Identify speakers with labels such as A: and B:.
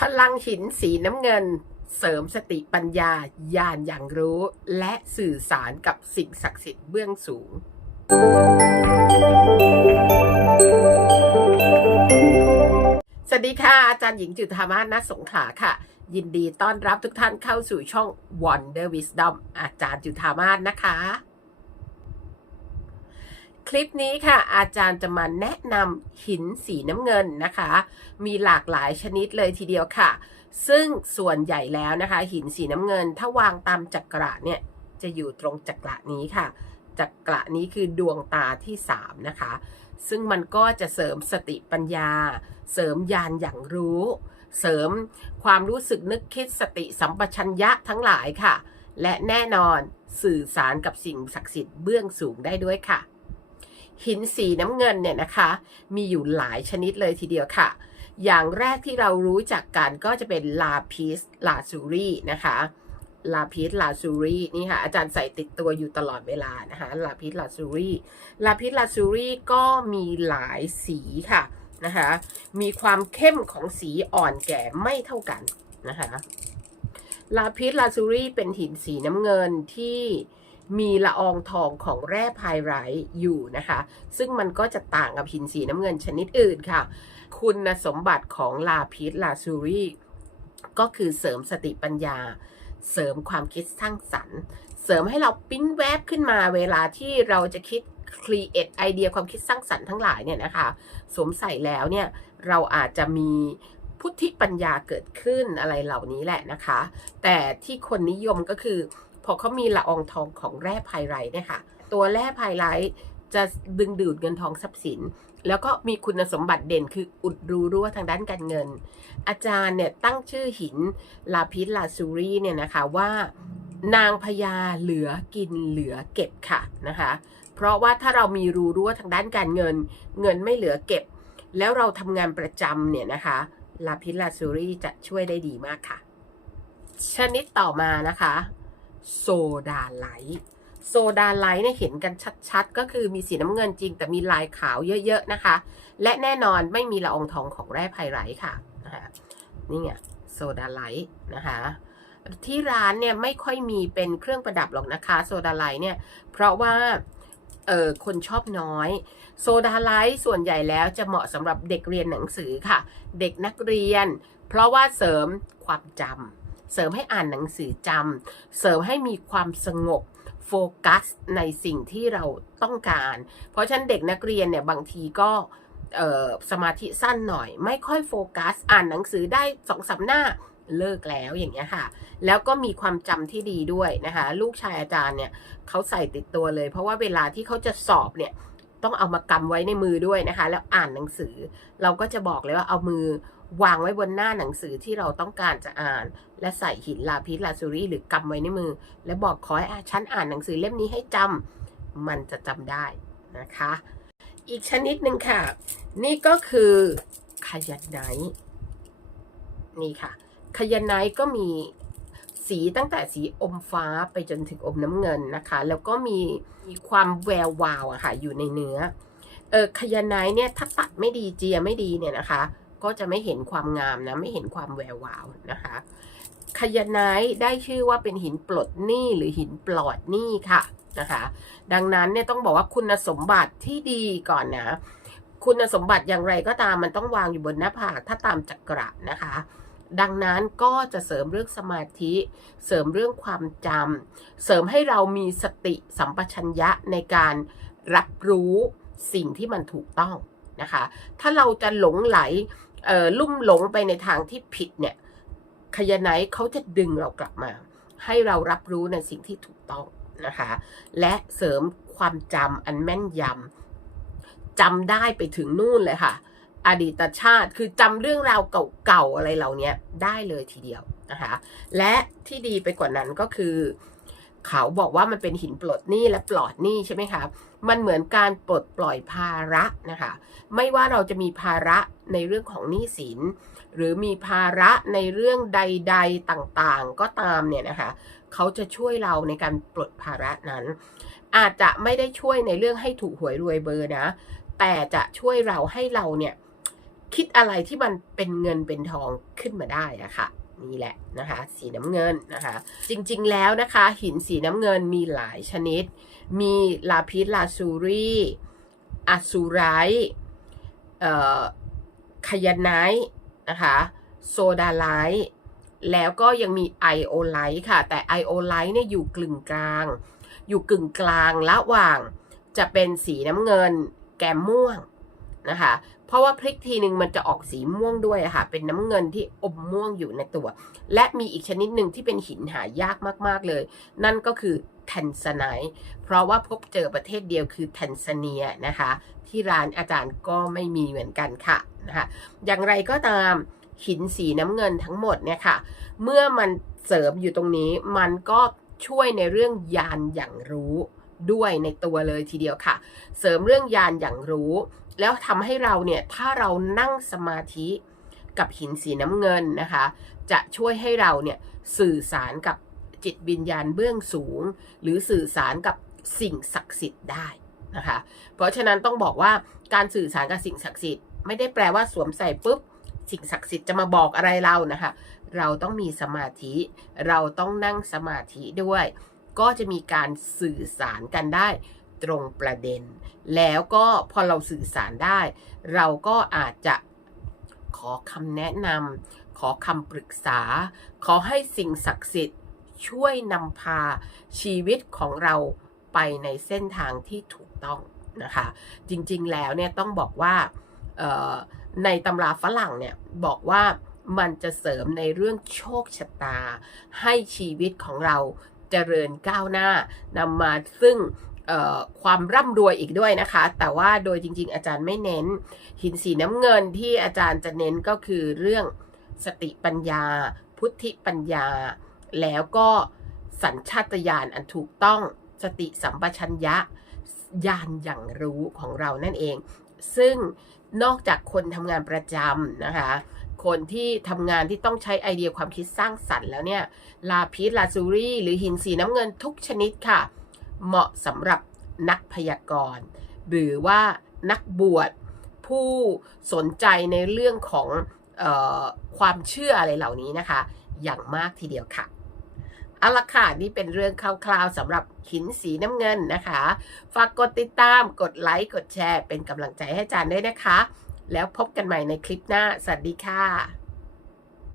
A: พลังหินสีน้ำเงิน เสริมสติปัญญาญาณอย่างรู้ และสื่อสารกับสิ่งศักดิ์สิทธิ์เบื้องสูง สวัสดีค่ะ อาจารย์หญิงจุธามาศณสงขลาค่ะ ยินดีต้อนรับทุกท่านเข้าสู่ช่อง Wonder Wisdom อาจารย์จุธามาศนะคะ คลิปนี้ค่ะ อาจารย์จะมาแนะนำหินสีน้ำเงินนะคะ มีหลากหลายชนิดเลยทีเดียวค่ะ ซึ่งส่วนใหญ่แล้วนะคะ หินสีน้ำเงิน ถ้าวางตามจักระเนี่ยจะอยู่ตรงจักระนี้ค่ะจักระนี้คือดวงตาที่3นะคะ ซึ่งมันก็จะเสริมสติปัญญา เสริมญาณอย่างรู้ เสริมความรู้สึกนึกคิดสติสัมปชัญญะทั้งหลายค่ะ และแน่นอนสื่อสารกับสิ่งศักดิ์สิทธิ์เบื้องสูงได้ด้วยค่ะ หินสีน้ำเงินเนี่ยนะคะ มีอยู่หลายชนิดเลยทีเดียวค่ะ อย่างแรกที่เรารู้จักกันก็จะเป็นลาพิสลาซูรีนะคะลาพิสลาซูรีนี่ค่ะอาจารย์ใส่ติดตัวอยู่ตลอดเวลานะคะลาพิสลาซูรีลาพิสลาซูรีก็มีหลายสีค่ะนะคะมีความเข้มของสีอ่อนแก่ไม่เท่ากันนะคะลาพิสลาซูรีเป็นหินสีน้ำเงินที่ มีละอองทองของแร่ไพไรอยู่นะคะ ซึ่งมันก็จะต่างกับหินสีน้ำเงินชนิดอื่นค่ะ คุณสมบัติของลาพิสลาซูรีก็คือเสริมสติปัญญา เสริมความคิดสร้างสรรค์ เสริมให้เราปิ้นแวบขึ้นมาเวลาที่เราจะคิดครีเอทไอเดียความคิดสร้างสรรค์ทั้งหลายเนี่ยนะคะสวมใส่แล้วเนี่ยเราอาจจะมีพุทธิปัญญาเกิดขึ้นอะไรเหล่านี้แหละนะคะ แต่ที่คนนิยมก็คือ พอเขามีละอองทองของแร่ไพไรเนี่ยค่ะ ตัวแร่ไพไรจะดึงดูดเงินทองทรัพย์สิน แล้วก็มีคุณสมบัติเด่นคืออุดรูรั่วทางด้านการเงิน อาจารย์เนี่ยตั้งชื่อหินลาพิสลาซูรีเนี่ยนะคะว่านางพญาเหลือกินเหลือเก็บค่ะนะคะ เพราะว่าถ้าเรามีรูรั่วทางด้านการเงิน เงินไม่เหลือเก็บ แล้วเราทำงานประจำเนี่ยนะคะลาพิสลาซูรีจะช่วยได้ดีมากค่ะ ชนิดต่อมานะคะ โซดาไลท์โซดาไลท์เนี่ยเห็นกันชัดๆ ก็คือมีสีน้ำเงินจริง แต่มีลายขาวเยอะๆนะคะ และแน่นอนไม่มีละอองทองของแร่ไพไรท์ค่ะนะคะนี่ไงโซดาไลท์นะคะที่ร้านเนี่ยไม่ค่อยมีเป็นเครื่องประดับหรอกนะคะโซดาไลท์เนี่ยเพราะว่าเออคนชอบน้อย โซดาไลท์ส่วนใหญ่แล้วจะเหมาะสำหรับเด็กเรียนหนังสือค่ะ เด็กนักเรียน เพราะว่าเสริมความจำ เสริมให้อ่านหนังสือจำเสริมให้มีความสงบโฟกัสในสิ่งที่เราต้องการ เพราะฉะนั้นเด็กนักเรียนเนี่ยบางทีก็สมาธิสั้นหน่อย ไม่ค่อยโฟกัส อ่านหนังสือได้สองสามหน้าเลิกแล้วอย่างเงี้ยค่ะ แล้วก็มีความจำที่ดีด้วยนะคะ ลูกชายอาจารย์เนี่ยเขาใส่ติดตัวเลย เพราะว่าเวลาที่เขาจะสอบเนี่ยต้องเอามากำไว้ในมือด้วยนะคะ แล้วอ่านหนังสือ เราก็จะบอกเลยว่าเอามือ วางไว้บนหน้าหนังสือที่เราต้องการจะอ่าน และใส่หินลาพิสลาซูรีหรือกำไว้ในมือ แล้วบอกขอให้อะฉันอ่านหนังสือเล่มนี้ให้จำมันจะจำได้นะคะ อีกชนิดหนึ่งค่ะ นี่ก็คือขยันไนนี่ค่ะ ขยันไนก็มีสีตั้งแต่สีอมฟ้าไปจนถึงอมน้ำเงินนะคะ แล้วก็มีมีความแวววาวอะค่ะอยู่ในเนื้อเออขยันไนเนี่ยถ้าตัดไม่ดีเจียไม่ดีเนี่ยนะคะ ก็จะไม่เห็นความงามนะไม่เห็นความแวววาวนะคะขยาไนท์ได้ชื่อว่าเป็นหินปลดหนี้หรือหินปลอดหนี้ค่ะนะคะ ดังนั้นเนี่ยต้องบอกว่าคุณสมบัติที่ดีก่อนนะ คุณสมบัติอย่างไรก็ตามมันต้องวางอยู่บนหน้าผากถ้าตามจักระนะคะ ดังนั้นก็จะเสริมเรื่องสมาธิ เสริมเรื่องความจำเสริมให้เรามีสติสัมปชัญญะในการรับรู้สิ่งที่มันถูกต้องนะคะ ถ้าเราจะหลงไหล ลุ่มหลงไปในทางที่ผิดเนี่ยขยาไนเขาจะดึงเรากลับมา ให้เรารับรู้ในสิ่งที่ถูกต้องนะคะ และเสริมความจำอันแม่นยำจำได้ไปถึงนู่นเลยค่ะ อดีตชาติคือจำเรื่องราวเก่าๆอะไรเหล่านี้ได้เลยทีเดียวนะคะ และที่ดีไปกว่านั้นก็คือ เขาบอกว่ามันเป็นหินปลดหนี้และปลอดหนี้ใช่ไหมคะมันเหมือนการปลดปล่อยภาระนะคะ ไม่ว่าเราจะมีภาระในเรื่องของหนี้สิน หรือมีภาระในเรื่องใด ๆต่างๆ ก็ตามเนี่ยนะคะเขาจะช่วยเราในการปลดภาระนั้น อาจจะไม่ได้ช่วยในเรื่องให้ถูกหวยรวยเบอร์นะ แต่จะช่วยเราให้เราเนี่ยคิดอะไรที่มันเป็นเงินเป็นทองขึ้นมาได้อะค่ะ นี่แหละนะคะ สีน้ำเงินนะคะ จริงๆแล้วนะคะ หินสีน้ำเงินมีหลายชนิด มีลาพิสลาซูรีอะซูไรเอ่อคายานไนท์นะคะโซดาไลท์แล้วก็ยังมีไอโอไลท์ค่ะ แต่ไอโอไลท์เนี่ยอยู่กลึงกลาง อยู่กึ่งกลางระหว่างจะเป็นสีน้ำเงินแกมม่วง นะคะ เพราะว่าพลิกทีหนึ่งมันจะออกสีม่วงด้วยะค่ะ เป็นน้ำเงินที่อมม่วงอยู่ในตัว และมีอีกชนิดหนึ่งที่เป็นหินหายากมากๆเลย นั่นก็คือแทนซาไนเพราะว่าพบเจอประเทศเดียวคือแทนซาเนียนะคะ ที่ร้านอาจารย์ก็ไม่มีเหมือนกันค่ะนะคะอย่างไรก็ตามหินสีน้ำเงินทั้งหมดเนี่ยค่ะ เมื่อมันเสริมอยู่ตรงนี้มันก็ช่วยในเรื่องยานอย่างรู้ด้วยในตัวเลยทีเดียวค่ะ เสริมเรื่องยานอย่างรู้ แล้วทำให้เราเนี่ยถ้าเรานั่งสมาธิกับหินสีน้ำเงินนะคะ จะช่วยให้เราเนี่ยสื่อสารกับจิตวิญญาณเบื้องสูง หรือสื่อสารกับสิ่งศักดิ์สิทธิ์ได้นะคะ เพราะฉะนั้นต้องบอกว่าการสื่อสารกับสิ่งศักดิ์สิทธิ์ไม่ได้แปลว่าสวมใส่ปุ๊บสิ่งศักดิ์สิทธิ์จะมาบอกอะไรเรานะคะ เราต้องมีสมาธิ เราต้องนั่งสมาธิด้วย ก็จะมีการสื่อสารกันได้ ตรงประเด็น แล้วก็พอเราสื่อสารได้ เราก็อาจจะขอคำแนะนำขอคำปรึกษา ขอให้สิ่งศักดิ์สิทธิ์ช่วยนำพาชีวิตของเราไปในเส้นทางที่ถูกต้องนะคะ จริงๆแล้วเนี่ยต้องบอกว่าในตำราฝรั่งเนี่ยบอกว่ามันจะเสริมในเรื่องโชคชะตา ให้ชีวิตของเราเจริญก้าวหน้านำมาซึ่ง ความร่ำรวยอีกด้วยนะคะ แต่ว่าโดยจริง ๆ อาจารย์ไม่เน้น หินสีน้ำเงินที่อาจารย์จะเน้นก็คือเรื่องสติปัญญา พุทธิปัญญา แล้วก็สัญชาตญาณอันถูกต้องสติสัมปชัญญะญาณอย่างรู้ของเรานั่นเอง ซึ่งนอกจากคนทำงานประจำนะคะ คนที่ทำงานที่ต้องใช้ไอเดียความคิดสร้างสรรค์แล้วเนี่ย ลาพิสลาซูรี่ หรือหินสีน้ำเงินทุกชนิดค่ะ เหมาะสำหรับนักพยากรณ์ หรือว่านักบวชผู้สนใจในเรื่องของออความเชื่ออะไรเหล่านี้นะคะ อย่างมากทีเดียวค่ะเอาละค่ะนี่เป็นเรื่องคร่าวๆสำหรับหินสีน้ำเงินนะคะ ฝากกดติดตามกดไลค์กดแชร์ เป็นกำลังใจให้อาจารย์ด้วยนะคะ แล้วพบกันใหม่ในคลิปหน้า สวัสดีค่ะ